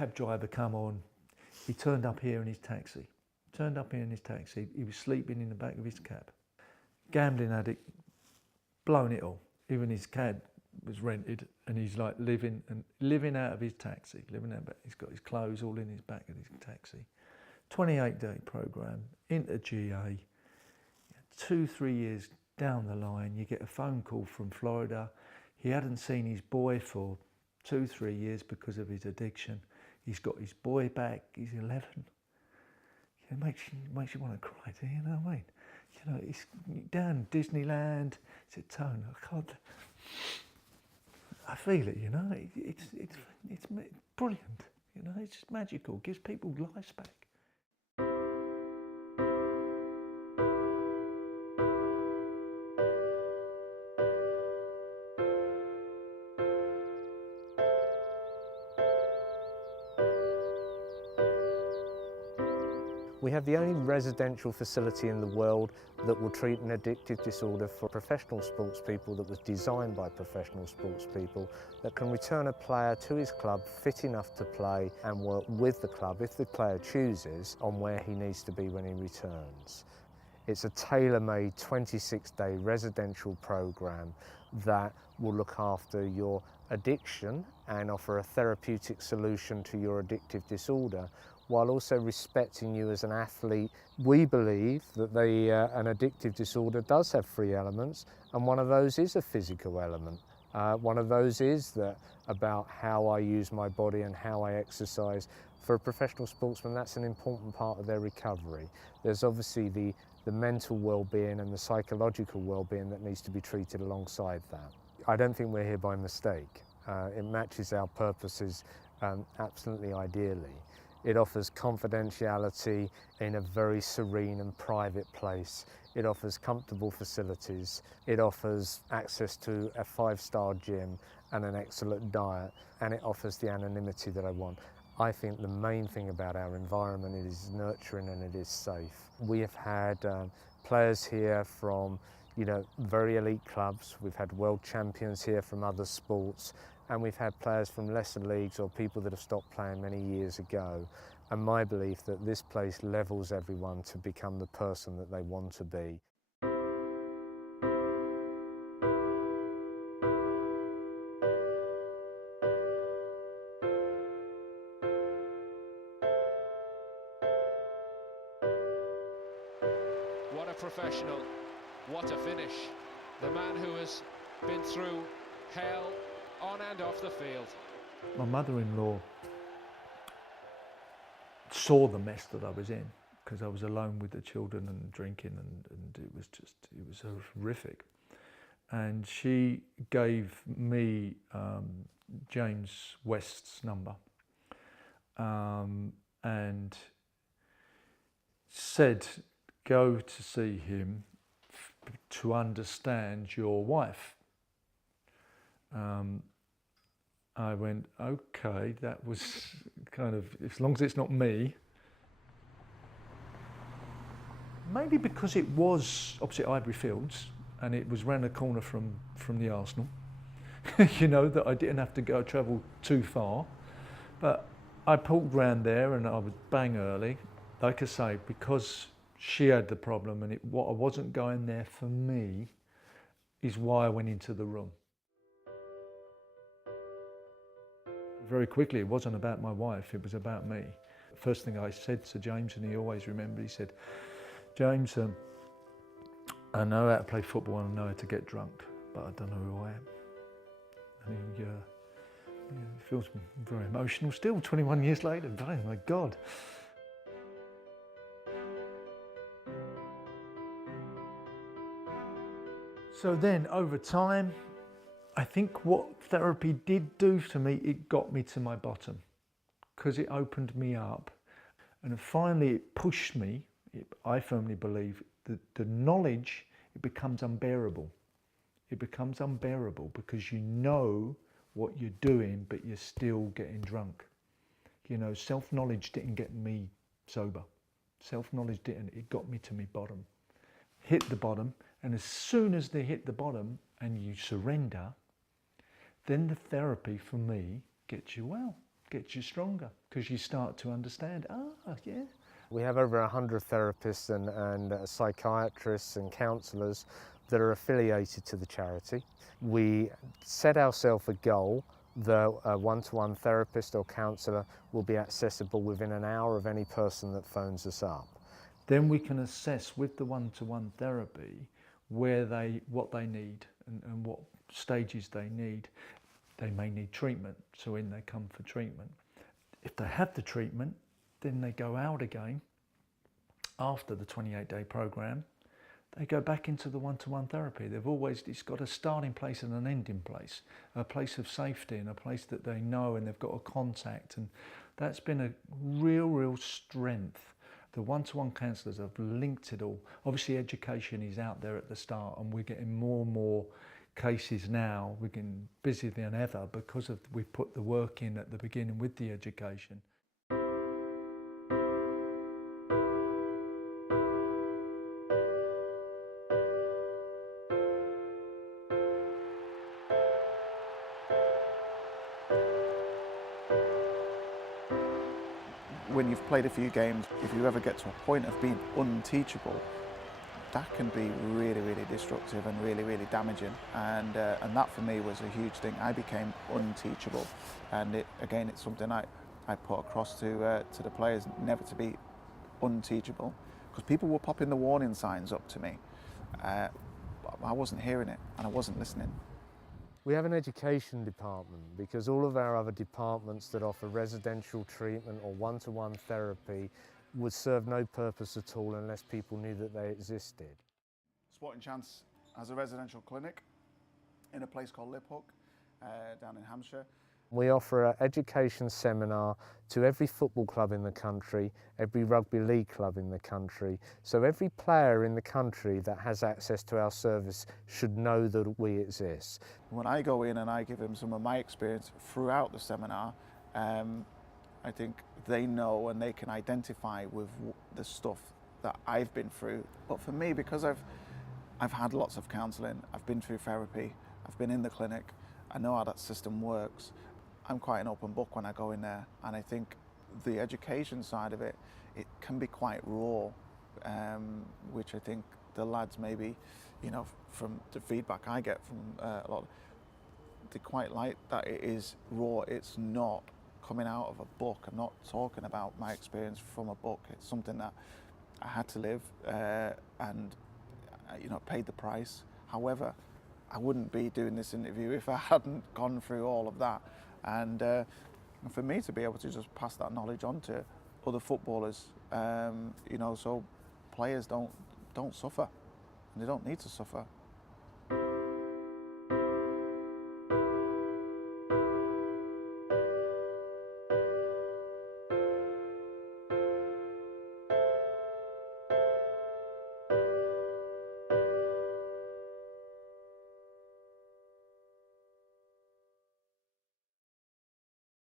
cab driver come on. He turned up here in his taxi. He was sleeping in the back of his cab. Gambling addict, blown it all. Even his cab was rented, and he's like living out of his taxi, he's got his clothes all in his back of his taxi. 28-day program, into GA. 2-3 years down the line, you get a phone call from Florida. He hadn't seen his boy for 2-3 years because of his addiction. He's got his boy back. He's 11. It makes you want to cry, do you know what I mean? You know, he's down Disneyland. He said, Tone, I feel it, you know. It's brilliant, you know. It's just magical. Gives people lives back. We have the only residential facility in the world that will treat an addictive disorder for professional sports people, that was designed by professional sports people, that can return a player to his club fit enough to play and work with the club, if the player chooses, on where he needs to be when he returns. It's a tailor-made 26-day residential program that will look after your addiction and offer a therapeutic solution to your addictive disorder, while also respecting you as an athlete. We believe that an addictive disorder does have 3 elements, and one of those is a physical element. One of those is about how I use my body and how I exercise. For a professional sportsman, that's an important part of their recovery. There's obviously the mental well-being and the psychological well-being that needs to be treated alongside that. I don't think we're here by mistake. It matches our purposes absolutely ideally. It offers confidentiality in a very serene and private place. It offers comfortable facilities. It offers access to a 5-star gym and an excellent diet, and it offers the anonymity that I want. I think the main thing about our environment, it is nurturing and it is safe. We have had players here from, you know, very elite clubs. We've had world champions here from other sports, and we've had players from lesser leagues or people that have stopped playing many years ago. And my belief that this place levels everyone to become the person that they want to be. What a professional, what a finish. The man who has been through hell on and off the field. My mother-in-law saw the mess that I was in, because I was alone with the children and drinking, and it was horrific. And she gave me James West's number and said, go to see him to understand your wife. I went, okay, that was kind of, as long as it's not me. Maybe because it was opposite Ivory Fields and it was round the corner from the Arsenal, you know, that I didn't have to travel too far. But I pulled round there and I would bang early. Like I say, because she had the problem and what I wasn't going there for me is why I went into the room. Very quickly, it wasn't about my wife, it was about me. First thing I said to James, and he always remembered, he said, James, I know how to play football and I know how to get drunk, but I don't know who I am. And he feels very emotional still, 21 years later. Oh my God. So then, over time, I think what therapy did do to me, it got me to my bottom, because it opened me up, and finally it pushed me. I firmly believe that the knowledge, it becomes unbearable. It becomes unbearable because you know what you're doing, but you're still getting drunk. You know, self-knowledge didn't get me sober. Self-knowledge didn't, it got me to my bottom. Hit the bottom, and as soon as they hit the bottom and you surrender, then the therapy for me gets you well. gets you stronger because you start to understand, yeah. We have over 100 therapists and psychiatrists and counsellors that are affiliated to the charity. We set ourselves a goal that a one-to-one therapist or counsellor will be accessible within an hour of any person that phones us up. Then we can assess with the one-to-one therapy what they need and what stages they need. They may need treatment, so in they come for treatment. If they have the treatment, then they go out again after the 28-day program. They go back into the one-to-one therapy. It's got a starting place and an ending place, a place of safety and a place that they know and they've got a contact. And that's been a real strength. The one-to-one counsellors have linked it all. Obviously education is out there at the start and we're getting more and more cases now. We're getting busier than ever because we've put the work in at the beginning with the education. When you've played a few games, if you ever get to a point of being unteachable, that can be really destructive and really damaging. And that for me was a huge thing. I became unteachable, and it's something I put across to the players, never to be unteachable, because people were popping the warning signs up to me. I wasn't hearing it and I wasn't listening. We have an education department because all of our other departments that offer residential treatment or one-to-one therapy would serve no purpose at all unless people knew that they existed. Sporting Chance has a residential clinic in a place called Liphook down in Hampshire. We offer an education seminar to every football club in the country, every rugby league club in the country. So every player in the country that has access to our service should know that we exist. When I go in and I give them some of my experience throughout the seminar, I think they know and they can identify with the stuff that I've been through. But for me, because I've had lots of counselling, I've been through therapy, I've been in the clinic, I know how that system works. I'm quite an open book when I go in there, and I think the education side of it can be quite raw, which I think the lads maybe, from the feedback I get from a lot, they quite like that it is raw. It's not coming out of a book. I'm not talking about my experience from a book. It's something that I had to live and paid the price. However, I wouldn't be doing this interview if I hadn't gone through all of that. And for me to be able to just pass that knowledge on to other footballers, so players don't suffer, and they don't need to suffer.